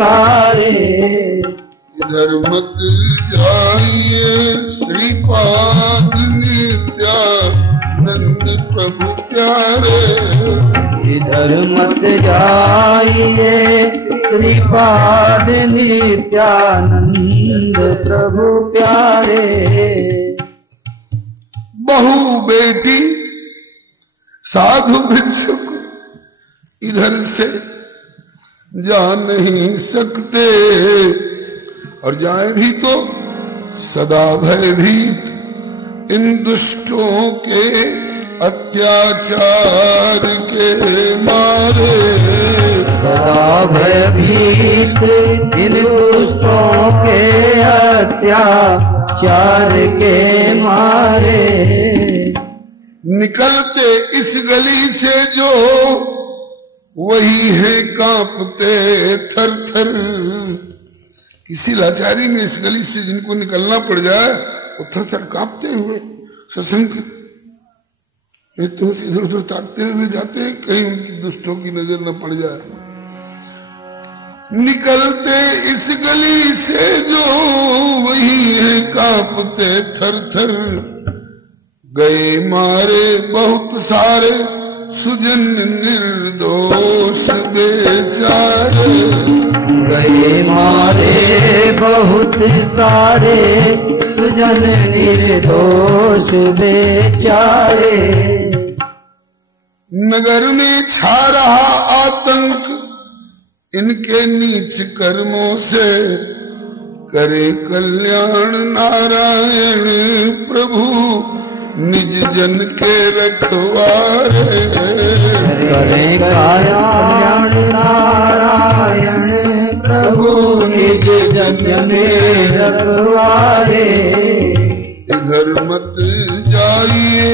पुकारे। इधर मत जाइए श्रीपाद नित्यानंद प्रभु प्यारे। इधर मत जाइए श्रीपाद नित्यानंद प्रभु प्यारे। बहु बेटी साधु भिक्षुक इधर से जा नहीं सकते, और जाए भी तो सदा भयभीत इन दुष्टों के अत्याचार के मारे। सदा भयभीत इन दुष्टों के अत्याचार के मारे। निकलते इस गली से जो वही है कांपते थर थर। किसी लाचारी में इस गली से जिनको निकलना पड़ जाए वो थर थर कांपते हुए सशंक से इधर उधर ताकते हुए जाते हैं, कहीं उनकी दुष्टों की नजर न पड़ जाए। निकलते इस गली से जो वही है कांपते थर थर। गए मारे बहुत सारे सुजन निर्दोष बेचारे। गए मारे बहुत सारे सुजन निर्दोष बेचारे। नगर में छा रहा आतंक इनके नीच कर्मों से। करे कल्याण नारायण प्रभु निज जन के रखवारे। करे कल्याण नारायण प्रभु निज जन में रखवारे। इधर मत जाइए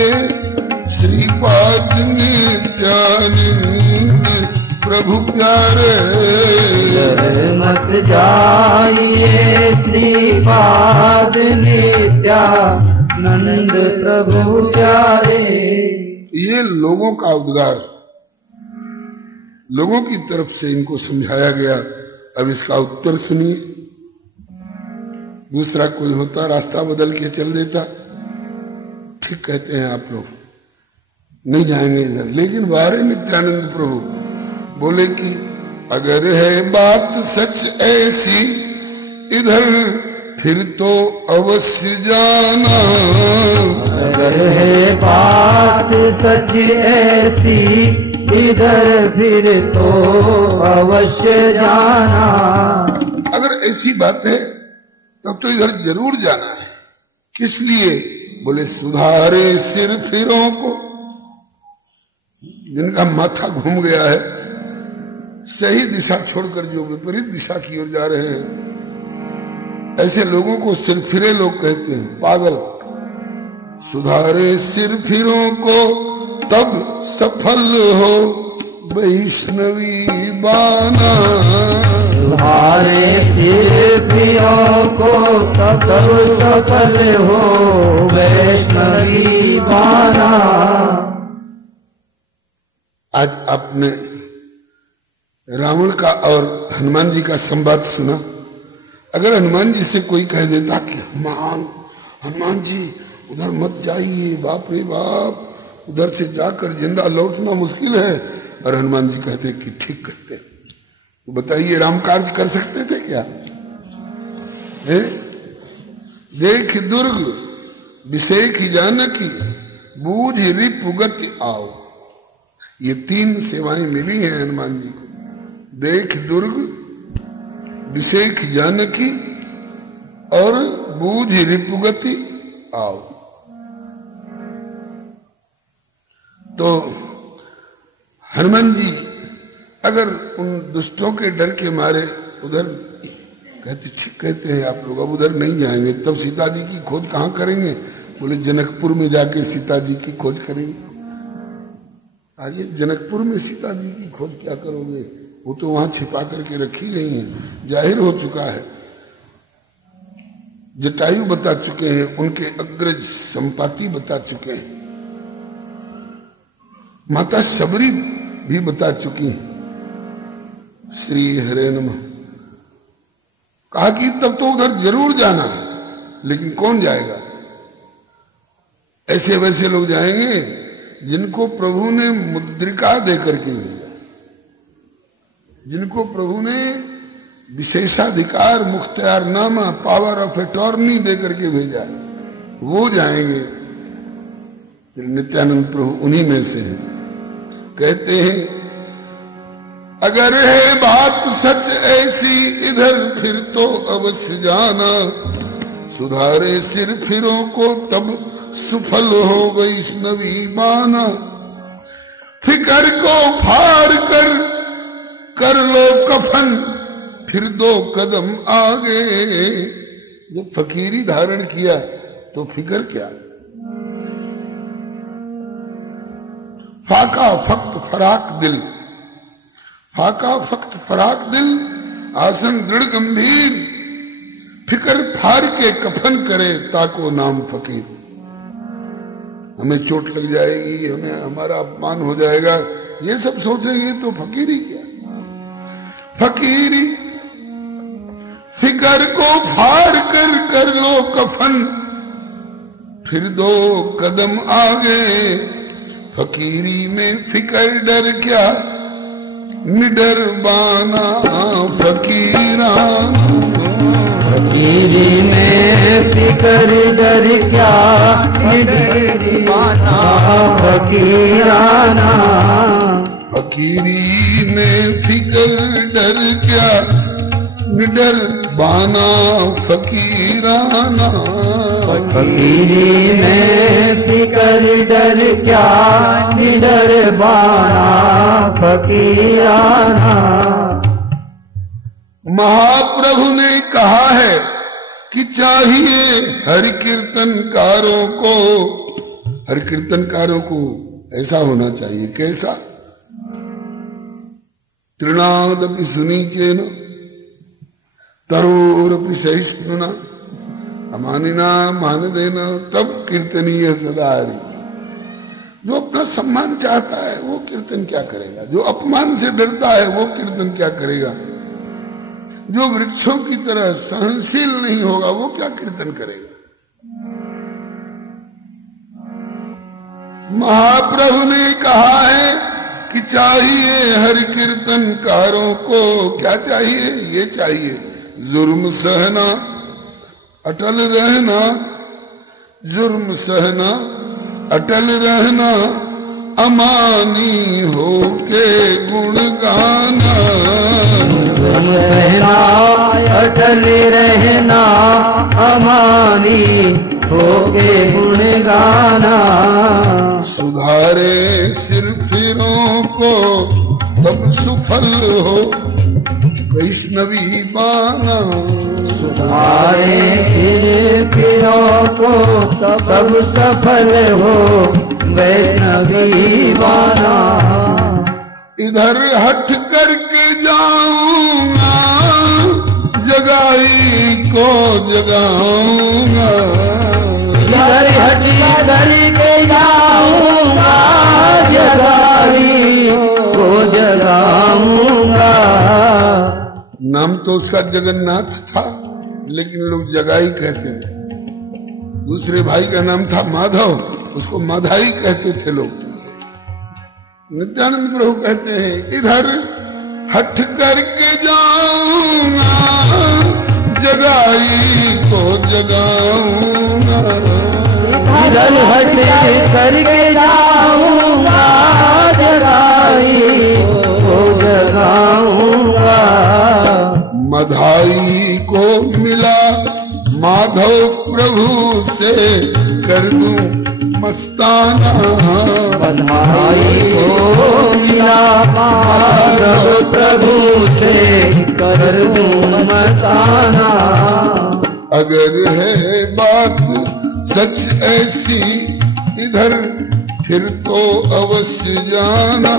श्रीपाद नित्यानंद प्रभु प्यारे। इधर मत जाइए श्रीपाद नित्यानंद प्रभु प्यारे। ये लोगों का उद्गार, लोगों की तरफ से इनको समझाया गया। अब इसका उत्तर सुनिए। दूसरा कोई होता रास्ता बदल के चल देता, ठीक कहते हैं आप लोग, नहीं जाएंगे इधर। लेकिन बारे नित्यानंद प्रभु बोले कि अगर है बात सच ऐसी इधर फिर तो अवश्य जाना। अगर है बात सच ऐसी इधर फिर तो अवश्य जाना। अगर ऐसी बात है तब तो इधर जरूर जाना है। किस लिए? बोले सुधारे सिर फिरों को, जिनका माथा घूम गया है, सही दिशा छोड़कर जो विपरीत दिशा की ओर जा रहे हैं, ऐसे लोगों को सिरफिरे लोग कहते हैं, पागल। सुधारे सिरफिरों को तब सफल हो वैष्णवी बाना। सुधारे सिरफिरों को तब सफल हो वैष्णवी बाना। आज आपने रावण का और हनुमान जी का संवाद सुना। अगर हनुमान जी से कोई कह देता कि हनुमान जी उधर मत जाइए, बाप रे बाप, उधर से जाकर जिंदा लौटना मुश्किल है, और हनुमान जी कहते कि ठीक कहते, तो बताइए राम कार्य कर सकते थे क्या? देख दुर्ग विषेख जानकी बूझ रिपु गति आओ। ये तीन सेवाएं मिली हैं हनुमान जी को। देख दुर्ग विषेख जानकी और बूझ रिपुगति आओ। तो हनुमान जी अगर उन दुष्टों के डर के मारे उधर कहते हैं आप लोग अब उधर नहीं जाएंगे, तब सीता जी की खोज कहां करेंगे? बोले जनकपुर में जाके सीता जी की खोज करेंगे। आज जनकपुर में सीता जी की खोज क्या करोगे? वो तो वहां छिपा करके रखी गई हैं, जाहिर हो चुका है। जटायु बता चुके हैं, उनके अग्रज संपाति बता चुके हैं, माता शबरी भी बता चुकी हैं। श्री हरे नमः। कहा कि तब तो उधर जरूर जाना है, लेकिन कौन जाएगा? ऐसे वैसे लोग जाएंगे जिनको प्रभु ने मुद्रिका देकर के भेजा, जिनको प्रभु ने विशेषाधिकार, मुख्तियारनामा, पावर ऑफ अटॉर्नी देकर के भेजा, वो जाएंगे। नित्यानंद प्रभु उन्हीं में से हैं। कहते हैं अगर है बात सच ऐसी इधर फिर तो अवश्य जाना, सुधारे सिर फिरों को तब सुफल हो वैष्णवी बाना। फिकर को फाड़ कर लो कफन, फिर 2 कदम आगे। जब फकीरी धारण किया तो फिकर क्या? फाका फक्त फराक दिल, फाका फक्त फराक दिल, आसन दृढ़ गंभीर, फिकर फाड़ के कफन करे ताको नाम फकीर। हमें चोट लग जाएगी, हमें हमारा अपमान हो जाएगा, ये सब सोचेंगे तो फकीरी क्या? फकीरी फिकर को फाड़ कर लो कफन, फिर 2 कदम आगे। फकीरी में फिकर डर क्या, निडर बाना फकीराना। फकीरी में फिकर डर क्या, निडर बाना फकीराना। फकीरी में फिकर डर क्या, निडर बाना फकीराना। फकीरी में फिकर डर क्या, निडर बाना फकीराना। महाप्रभु ने कहा है कि चाहिए हरि कीर्तनकारों को, हरि कीर्तनकारों को ऐसा होना चाहिए। कैसा? तृणादपि सुनीचेन तरोरपि सहिष्णुना अमानिना मान देना तब कीर्तनीय सदा हरि। जो अपना सम्मान चाहता है वो कीर्तन क्या करेगा? जो अपमान से डरता है वो कीर्तन क्या करेगा? जो वृक्षों की तरह सहनशील नहीं होगा वो क्या कीर्तन करेगा? महाप्रभु ने कहा है कि चाहिए हरि कीर्तनकारों को क्या चाहिए? ये चाहिए जुर्म सहना, अटल रहना, जुर्म सहना, अटल रहना, अमानी हो के गुण गाना। जुर्म सहना, अटल रहना, अमानी हो के गुण गाना। सुधारे सिर फिरों को तब सुफल हो वैष्णवी बाना। सुधारे सिर फिरों को तब सफल हो वैष्णवी बाना। इधर हट करके जाऊंगा, जगाई को जगाऊंगा। इधर हट करके जाऊंगा, जगाई को जगाऊंगा। नाम तो उसका जगन्नाथ था, लेकिन लोग जगाई कहते थे। दूसरे भाई का नाम था माधव, उसको माधाई कहते थे लोग। नित्यानंद प्रभु कहते हैं इधर हट करके जाऊंगा, जगाई को जगाऊंगा। इधर हट करके जाऊंगा, जगाई को जगाऊंगा। मधाई को मिला माधव प्रभु से कर दूं मस्ताना। मधाई को मिला माधव प्रभु से कर दूं मस्ताना। अगर है बात सच ऐसी इधर फिर तो अवश्य जाना।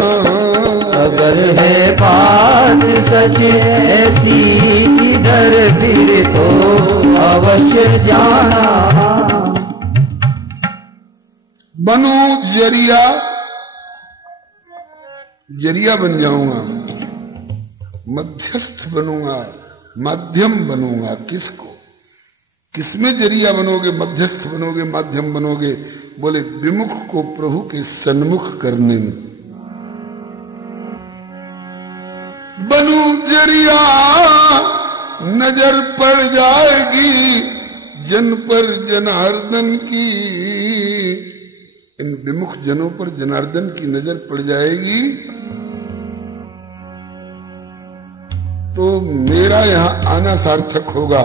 अगर है बात सच ऐसी इधर फिर तो अवश्य जाना। बनू जरिया, जरिया बन जाऊंगा, मध्यस्थ बनूंगा, माध्यम बनूंगा। किसको, किसमें जरिया बनोगे? मध्यस्थ बनोगे, माध्यम बनोगे। बोले विमुख को प्रभु के सन्मुख करने में। बनू जरिया नजर पड़ जाएगी जन पर जनार्दन की। इन विमुख जनों पर जनार्दन की नजर पड़ जाएगी तो मेरा यहां आना सार्थक होगा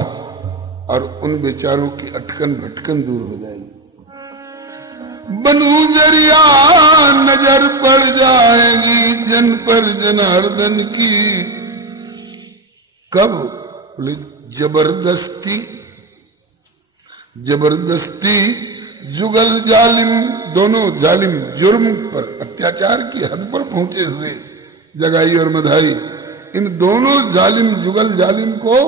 और उन बेचारों की अटकन भटकन दूर हो जाएगी। बनू जरिया नजर पड़ जाएगी जन पर जनार्दन की। कब? बोले जबरदस्ती, जबरदस्ती जुगल जालिम, दोनों जालिम जुर्म पर, अत्याचार की हद पर पहुंचे हुए जगाई और मधाई, इन दोनों जालिम जुगल जालिम को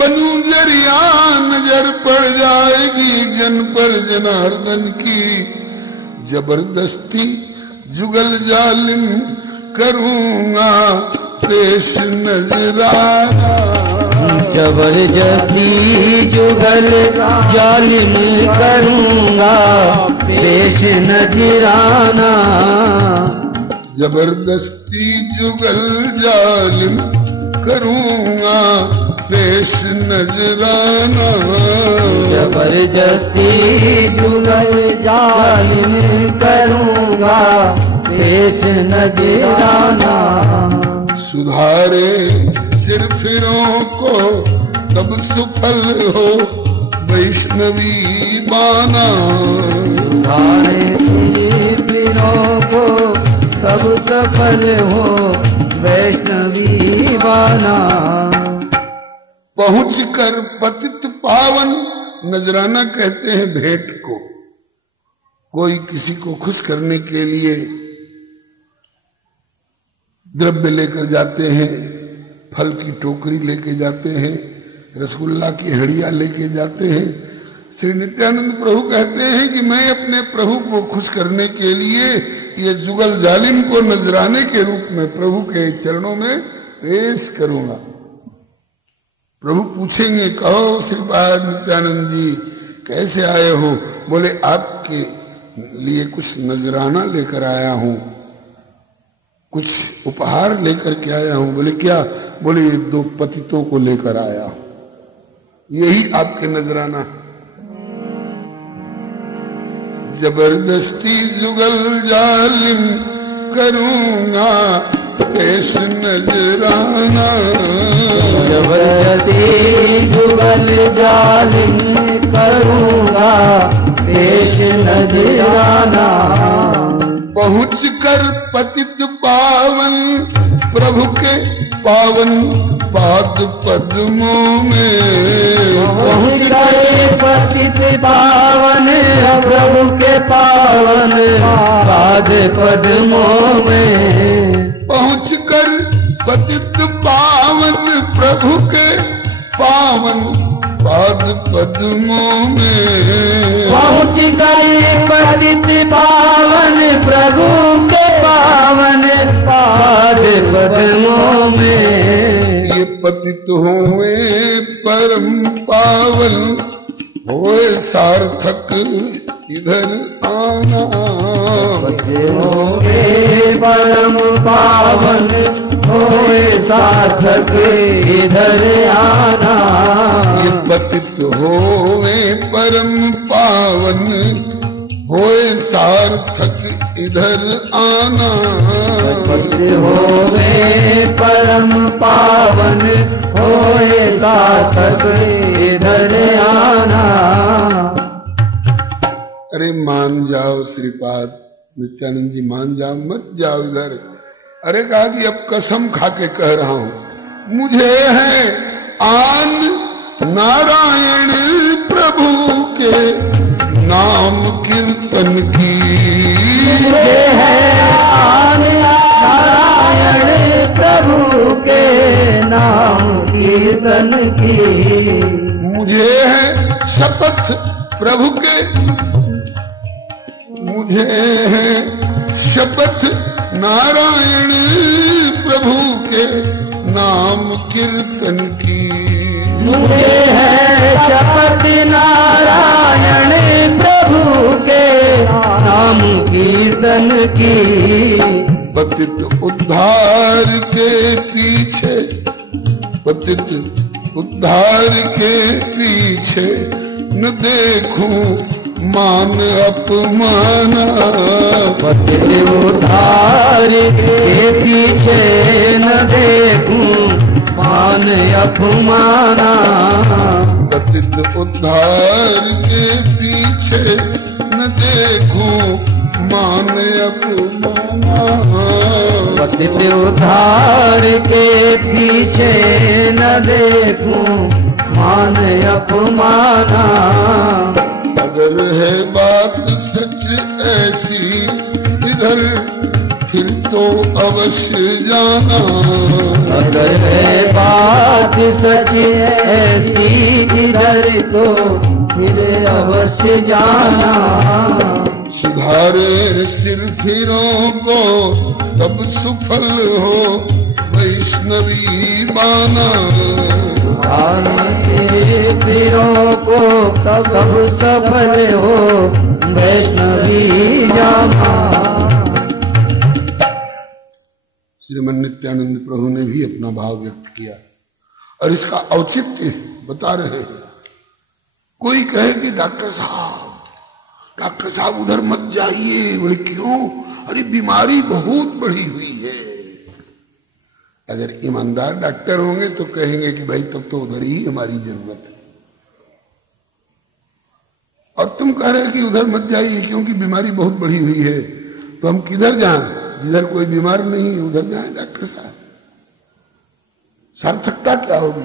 बनू जरिया नजर पड़ जाएगी जन पर जनार्दन की। जबरदस्ती जुगल जालिम करूंगा पेश नजराना। जबरदस्ती जुगल जालिम करूंगा पेश नजराना। जबरदस्ती जुगल जालिम करूंगा पेश नजराना। जबरदस्ती जुगल जालिम करूंगा पेश नजराना। सुधारे सिर फिरों को तब सुफल हो वैष्णवी बाना। सुधारे सिर फिरों को तब सफल हो वैष्णवी बाना। पहुंच कर पतित पावन, नजराना कहते हैं भेंट को। कोई किसी को खुश करने के लिए द्रव्य लेकर जाते हैं, फल की टोकरी लेके जाते हैं, रसगुल्ला की हड़िया लेके जाते हैं। श्री नित्यानंद प्रभु कहते हैं कि मैं अपने प्रभु को खुश करने के लिए ये जुगल जालिम को नजराने के रूप में प्रभु के चरणों में पेश करूंगा। प्रभु पूछेंगे, कहो श्रीपाद नित्यानंद जी कैसे आए हो? बोले आपके लिए कुछ नजराना लेकर आया हूं, कुछ उपहार लेकर के आया हूं। बोले क्या? बोले ये 2 पतितों को लेकर आया हूं, यही आपके नजराना। जबरदस्ती जुगल जालिम करूंगा पेश नजराना। जबरदस्ती जुगल जालिम करूंगा पेश नजराना। पहुंच कर पतित पावन प्रभु के पावन पाद पद्मों में। पहुंच गए पतित पावन प्रभु के पावन पाद पद्मों में। पहुंच कर पतित पावन प्रभु के पावन पाद पद्मों में। पहुंच गए पतित पावन प्रभु के पावन पाद पद्मों में। ये पतित हुए परम पावन होए सार्थक इधर आना। होए परम पावन होए सार्थक इधर आना। ये पतित होए परम पावन होए सार्थक इधर आना। होए परम पावन होए सार्थक इधर आना। अरे मान जाओ श्रीपाद नित्यानंद जी, मान जाओ, मत जाओ इधर। अरे कहा कि अब कसम खा के कह रहा हूं, मुझे है आन नारायण प्रभु के नाम कीर्तन की। मुझे है आन नारायण प्रभु के नाम कीर्तन की। मुझे है शपथ प्रभु के, मुझे है शपथ नारायण प्रभु के नाम कीर्तन की। मुझे है शपथ नारायण प्रभु के नाम कीर्तन की। पतित उद्धार के पीछे, पतित उद्धार के पीछे न देखूं मान अपमाना। पतित उद्धार के पीछे न देखूं मान अपमाना। पतित उद्धार के पीछे न देखूं मान अपमाना। पतित उद्धार के पीछे न देखूं मान अपमाना। अगर है बात सच ऐसी इधर फिर तो अवश्य जाना। अगर है बात सच ऐसी इधर तो फिर अवश्य जाना। सुधारे सिर फिरों को तब सुफल हो वैष्णवी बाना। फिरों को तब सफल हो वैष्णवी जाना। श्रीमन नित्यानंद प्रभु ने भी अपना भाव व्यक्त किया और इसका औचित्य बता रहे हैं। कोई कहे कि डॉक्टर साहब उधर मत जाइए। बोले क्यों? अरे बीमारी बहुत बढ़ी हुई है। अगर ईमानदार डॉक्टर होंगे तो कहेंगे कि भाई तब तो उधर ही हमारी जरूरत है। और तुम कह रहे कि उधर मत जाइए क्योंकि बीमारी बहुत बढ़ी हुई है, तो हम किधर जाएं? जिधर कोई बीमार नहीं है उधर जाएं डॉक्टर साहब। सार्थकता क्या होगी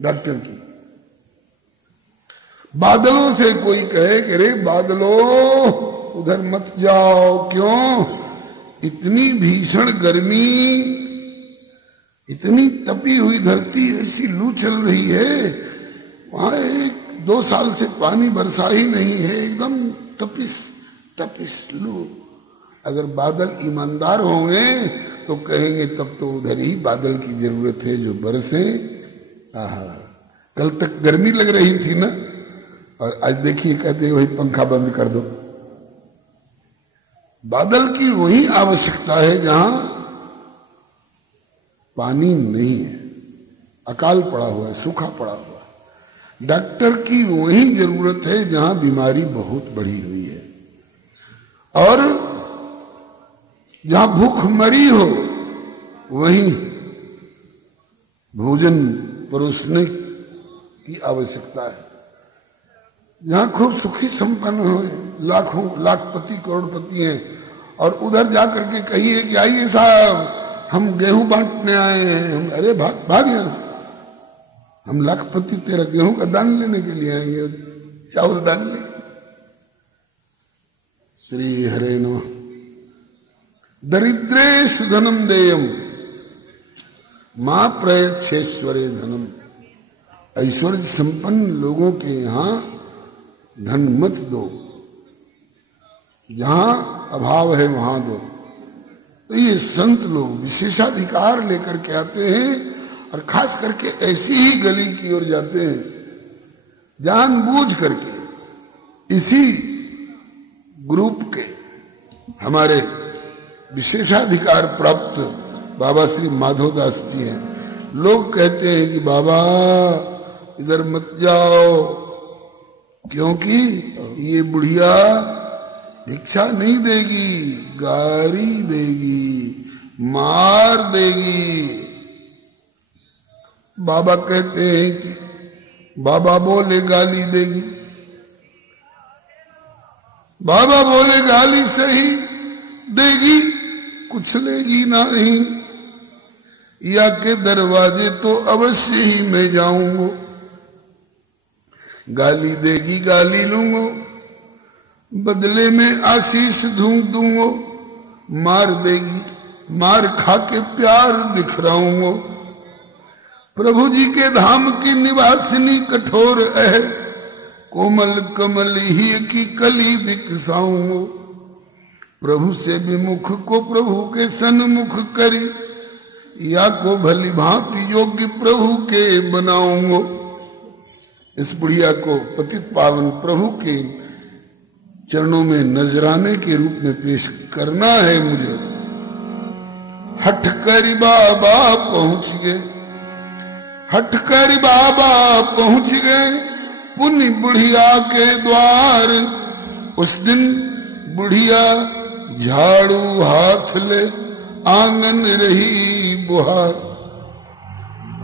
डॉक्टर की? बादलों से कोई कहे कि रे बादलों उधर मत जाओ। क्यों? इतनी भीषण गर्मी, इतनी तपी हुई धरती, ऐसी लू चल रही है, वहां 1-2 साल से पानी बरसा ही नहीं है, एकदम तपिश लू। अगर बादल ईमानदार होंगे तो कहेंगे तब तो उधर ही बादल की जरूरत है जो बरसे। कल तक गर्मी लग रही थी ना, और आज देखिए कहते वही पंखा बंद कर दो। बादल की वही आवश्यकता है जहां पानी नहीं है, अकाल पड़ा हुआ है, सूखा पड़ा हुआ है। डॉक्टर की वही जरूरत है जहां बीमारी बहुत बढ़ी हुई है, और जहां भूख मरी हो वहीं भोजन परोसने की आवश्यकता है। जहां खूब सुखी संपन्न हो, लाखपति करोड़पति हैं, और उधर जाकर के कहिए कि आइए साहब हम गेहूं बांटने आए हैं। अरे भाग यहां से, हम लाखपति तेरा गेहूं का दान लेने के लिए आएंगे, चावल दान ले। श्री हरे नमः। दरिद्रेषु धनम देयम मां प्रयच्छेश्वरे धनम। ऐश्वर्य संपन्न लोगों के यहां धन मत दो, जहां अभाव है वहां दो। तो ये संत लोग विशेषाधिकार लेकर के आते हैं, और खास करके ऐसी ही गली की ओर जाते हैं जानबूझ करके। इसी ग्रुप के हमारे विशेषाधिकार प्राप्त बाबा श्री माधवदास जी हैं। लोग कहते हैं कि बाबा इधर मत जाओ क्योंकि ये बुढ़िया भिक्षा नहीं देगी, गारी देगी, मार देगी। बाबा कहते हैं कि बाबा बोले गाली देगी, बाबा बोले गाली सही देगी, कुछ लेगी नहीं, या के दरवाजे तो अवश्य ही मैं जाऊंगा। गाली देगी, गाली लूंगा, बदले में आशीष दूंगा। मार देगी, मार खा के प्यार दिखराऊंगा। प्रभु जी के धाम की निवासिनी कठोर है, कोमल कमल ही की कली बिकसाऊंगा। प्रभु से विमुख को प्रभु के सन्मुख करी, या को भली भांति योग्य प्रभु के बनाऊंगो। इस बुढ़िया को पतित पावन प्रभु के चरणों में नजराने के रूप में पेश करना है मुझे। हठ कर बाबा पहुंच गए, हठ कर बाबा पहुंच गए पुण्य बुढ़िया के द्वार। उस दिन बुढ़िया झाड़ू हाथ ले आंगन रही बुहार।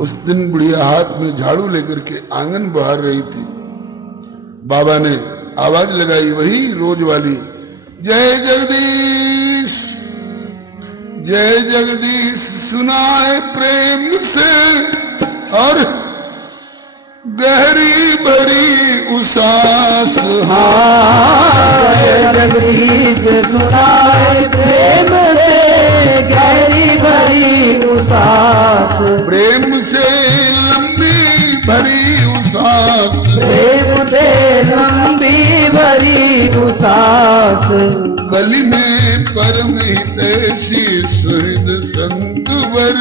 उस दिन बुढ़िया हाथ में झाड़ू लेकर के आंगन बहार रही थी। बाबा ने आवाज लगाई वही रोज वाली, जय जगदीश जय जगदीश सुनाए प्रेम से, और गहरी भरी उसास। जय जगदीश सुनाए प्रेम से, गहरी भरी उसास। प्रेम से लंबी भरी उसास, प्रेम से लंबी भरी उसास। कली में परम हितैषी सुहृद संत वर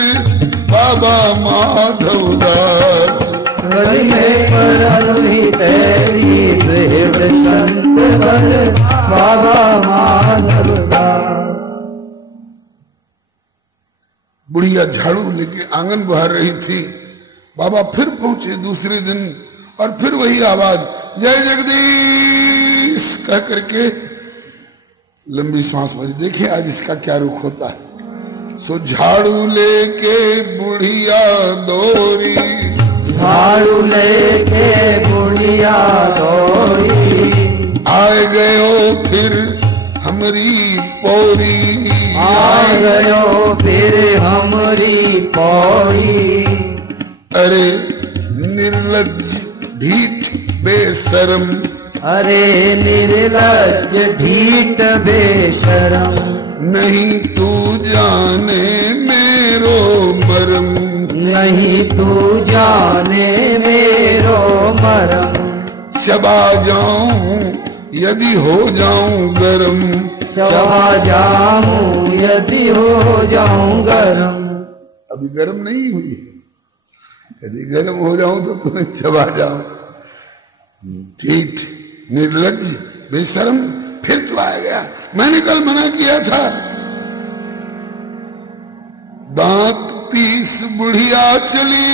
बाबा माधव दास। कली में परम हितैषी सुहृद संत वर बाबा माधव दास। बुढ़िया झाड़ू लेके आंगन बहार रही थी। बाबा फिर पहुंचे दूसरे दिन और फिर वही आवाज, जय जगदीश कह करके लंबी सांस भरी। देखिए आज इसका क्या रुख होता है। सो झाड़ू लेके बुढ़िया दौड़ी, झाड़ू लेके बुढ़िया दौड़ी। आए गयो फिर हमारी पौड़ी, आए गयो फिर हमारी पौड़ी। अरे निर्लज्ज ढीठ बेशरम, अरे निर्लज्ज ढीठ बेशरम। नहीं तू जाने मेरो मरम, नहीं तू जाने मेरो मरम। चबा जाऊं यदि हो जाऊं गरम, चबा जाऊं यदि हो जाऊं गरम। अभी गरम नहीं हुई, यदि गरम हो जाऊं तो तुम्हें चबा जाऊं। ठीक निर्लज्ज बेशरम, फिर तो आ गया। मैंने कल मना किया था। दांत पीस बुढ़िया चली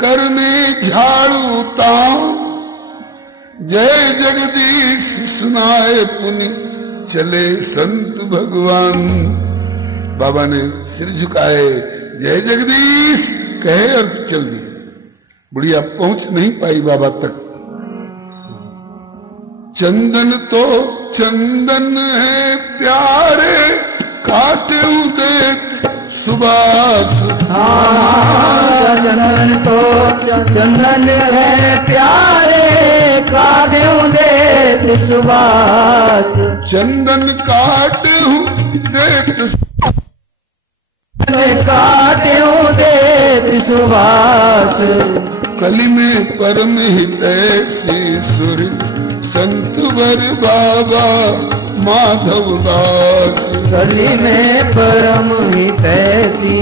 करने झाड़ू ताम। जय जगदीश सुनाए पुनि चले संत भगवान। बाबा ने सिर झुकाए, जय जगदीश कहे और चल दी। बुढ़िया पहुंच नहीं पाई बाबा तक। चंदन तो चंदन है प्यारे, काटे उदेत सुबास। चंदन तो चंदन है प्यारे, काटे उदेत सुबास। चंदन काटे उदेत, काटे उदेत सुबास। कली में परम हितैषी सुर संत वर बाबा माधव दास। कली में परम हितैषी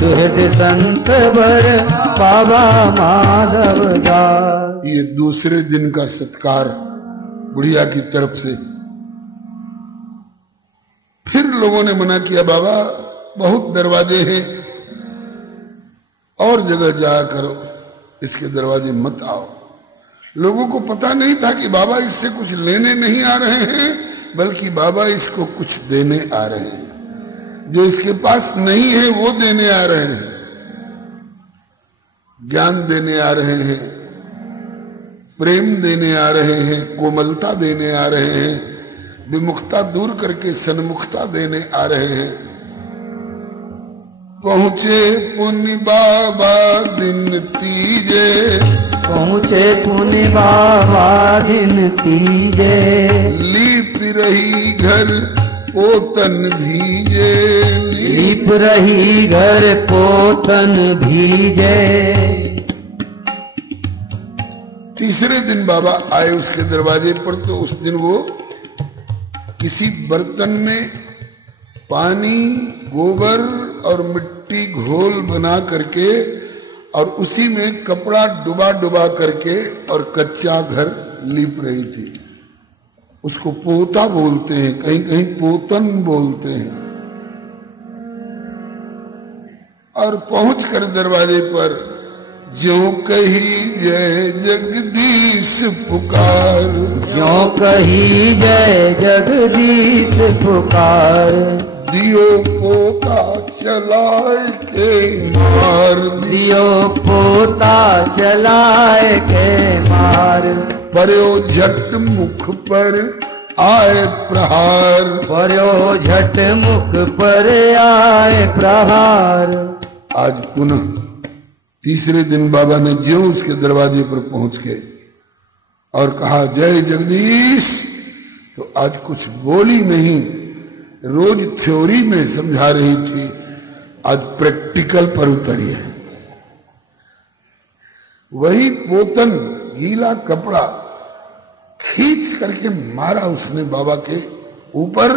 सुहृद संत वर बाबा माधव दास। ये दूसरे दिन का सत्कार बुढ़िया की तरफ से। फिर लोगों ने मना किया, बाबा बहुत दरवाजे हैं और जगह जाया करो, इसके दरवाजे मत आओ। लोगों को पता नहीं था कि बाबा इससे कुछ लेने नहीं आ रहे हैं, बल्कि बाबा इसको कुछ देने आ रहे हैं। जो इसके पास नहीं है वो देने आ रहे हैं। ज्ञान देने आ रहे हैं, प्रेम देने आ रहे हैं, कोमलता देने आ रहे हैं, विमुखता दूर करके सन्मुखता देने आ रहे हैं। पहुंचे पुण्य बाबा दिन तीजे, पहुंचे पुण्य बाबा दिन तीजे। लीप रही घर पोतन भीजे, लीप रही घर पोतन भीजे। तीसरे दिन बाबा आए उसके दरवाजे पर, तो उस दिन वो किसी बर्तन में पानी, गोबर और मिट्टी घोल बना करके और उसी में कपड़ा डुबा डुबा करके और कच्चा घर लीप रही थी। उसको पोता बोलते हैं, कहीं कहीं पोतन बोलते हैं। और पहुंचकर दरवाजे पर ज्यों कही जय जगदीश पुकार, ज्यों कही जय जगदीश पुकार, दियो पोता चलाए के मार, दियो पोता चलाए के मार, पर्यो झट मुख पर आए प्रहार, पर्यो झट मुख पर आए प्रहार। आज पुनः तीसरे दिन बाबा ने ज्यों उसके दरवाजे पर पहुंच के और कहा जय जगदीश, तो आज कुछ बोली नहीं। रोज थ्योरी में समझा रही थी, आज प्रैक्टिकल पर उतरी है। वही पोतन गीला कपड़ा खींच करके मारा उसने बाबा के ऊपर,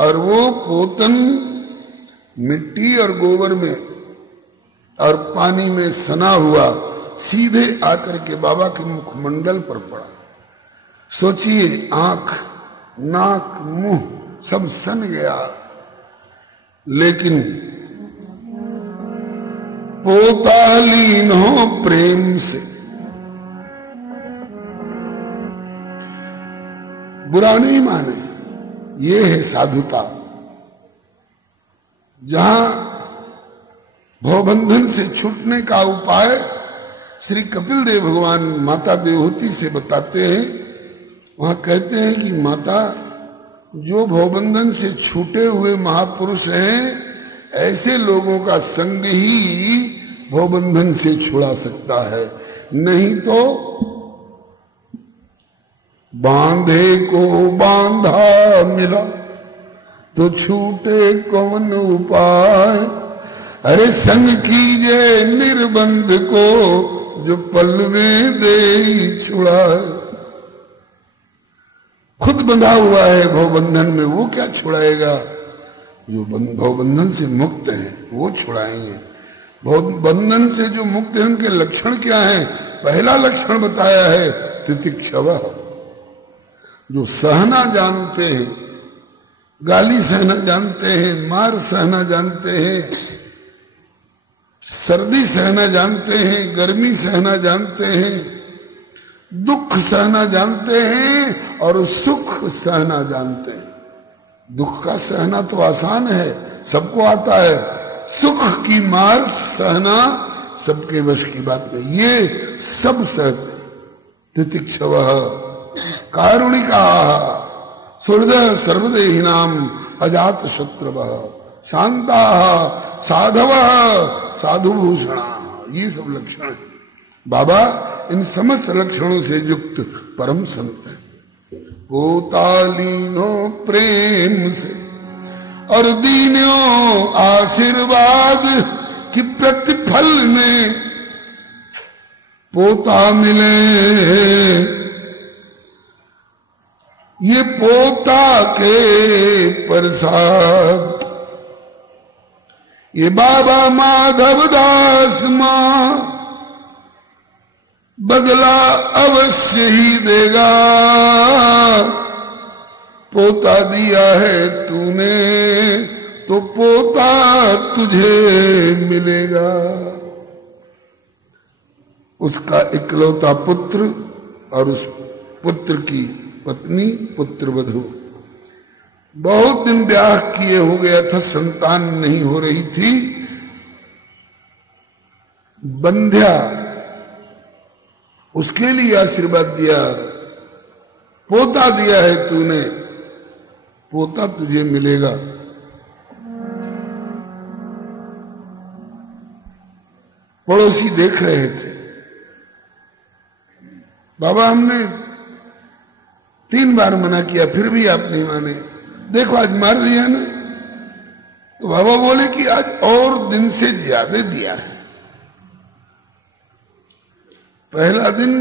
और वो पोतन मिट्टी और गोबर में और पानी में सना हुआ सीधे आकर के बाबा के मुखमंडल पर पड़ा। सोचिए, आंख, नाक, मुंह सब सन गया, लेकिन पोता लीन हो प्रेम से। बुरा नहीं माने, ये है साधुता। जहां भवबंधन से छूटने का उपाय श्री कपिल देव भगवान माता देवहूति से बताते हैं। वहां कहते हैं कि माता, जो भवबंधन से छूटे हुए महापुरुष हैं, ऐसे लोगों का संग ही भवबंधन से छुड़ा सकता है, नहीं तो बांधे को बांधा मिला तो छूटे कौन उपाय। अरे संग कीजिए निर्बंध को, जो पल में दे छुड़ाए। खुद बंधा हुआ है भवबंधन में, वो क्या छुड़ाएगा? जो भवबंधन से मुक्त है वो छुड़ाएंगे। भवबंधन से जो मुक्त है उनके लक्षण क्या है? पहला लक्षण बताया है तितिक्षव, जो सहना जानते हैं, गाली सहना जानते हैं, मार सहना जानते हैं, सर्दी सहना जानते हैं, गर्मी सहना जानते हैं, दुख सहना जानते हैं और सुख सहना जानते हैं। दुख का सहना तो आसान है, सबको आता है। सुख की मार सहना सबके वश की बात नहीं, ये सब सहते। तितिक्षव कारुणिका सुहृदः सर्वदेहिनाम अजात शत्रुवः शांता साधवः साधुभूषणा, ये सब लक्षण है। बाबा इन समस्त लक्षणों से युक्त परम संत है। पोतालीनो प्रेम से और दीन्यो आशीर्वाद की प्रतिफल में पोता मिले। ये पोता के प्रसाद, ये बाबा माधव दास मां बदला अवश्य ही देगा। पोता दिया है तूने तो पोता तुझे मिलेगा। उसका इकलौता पुत्र और उस पुत्र की पत्नी पुत्रवधू, बहुत दिन ब्याह किए हो गया था, संतान नहीं हो रही थी। बंध्या उसके लिए आशीर्वाद दिया, पोता दिया है तूने, पोता तुझे मिलेगा। पड़ोसी देख रहे थे, बाबा हमने 3 बार मना किया फिर भी आप नहीं माने, देखो आज मार दिया ना। तो बाबा बोले कि आज और दिन से ज्यादा दिया है। पहला दिन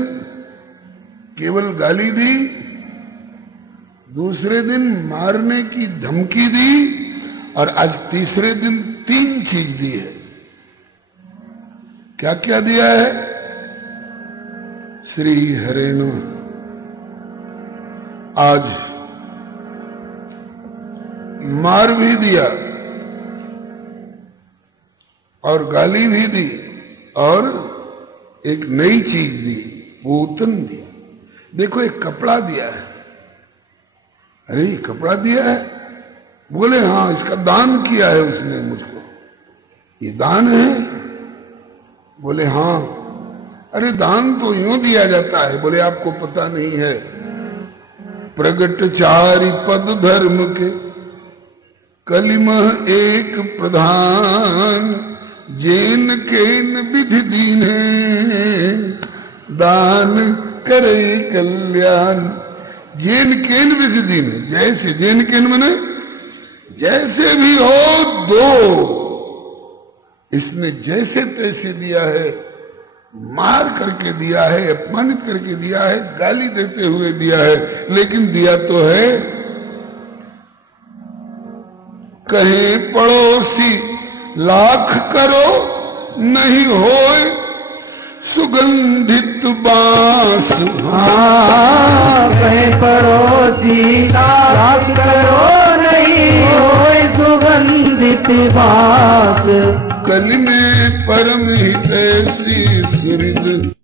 केवल गाली दी, दूसरे दिन मारने की धमकी दी, और आज तीसरे दिन 3 चीज दी है। क्या क्या दिया है? श्री हरे नमः। आज मार भी दिया और गाली भी दी और एक नई चीज दी, पूतन दिया। देखो एक कपड़ा दिया है। अरे ये कपड़ा दिया है? बोले हाँ, इसका दान किया है उसने मुझको, ये दान है। बोले हाँ। अरे दान तो यूं दिया जाता है। बोले आपको पता नहीं है, प्रगट चारि पद धर्म के कलिमह एक प्रधान, जेन केन विधि दीने दान करे कल्याण। जेन केन विधि दीने, जैसे जेन केन मने जैसे भी हो दो। इसने जैसे तैसे दिया है, मार करके दिया है, अपमानित करके दिया है, गाली देते हुए दिया है, लेकिन दिया तो है। कहे पड़ोसी लाख करो नहीं होए सुगंधित बांस। कहे पड़ोसी लाख करो नहीं होए सुगंधित बांस। कलि में परम हितैषी सुहृद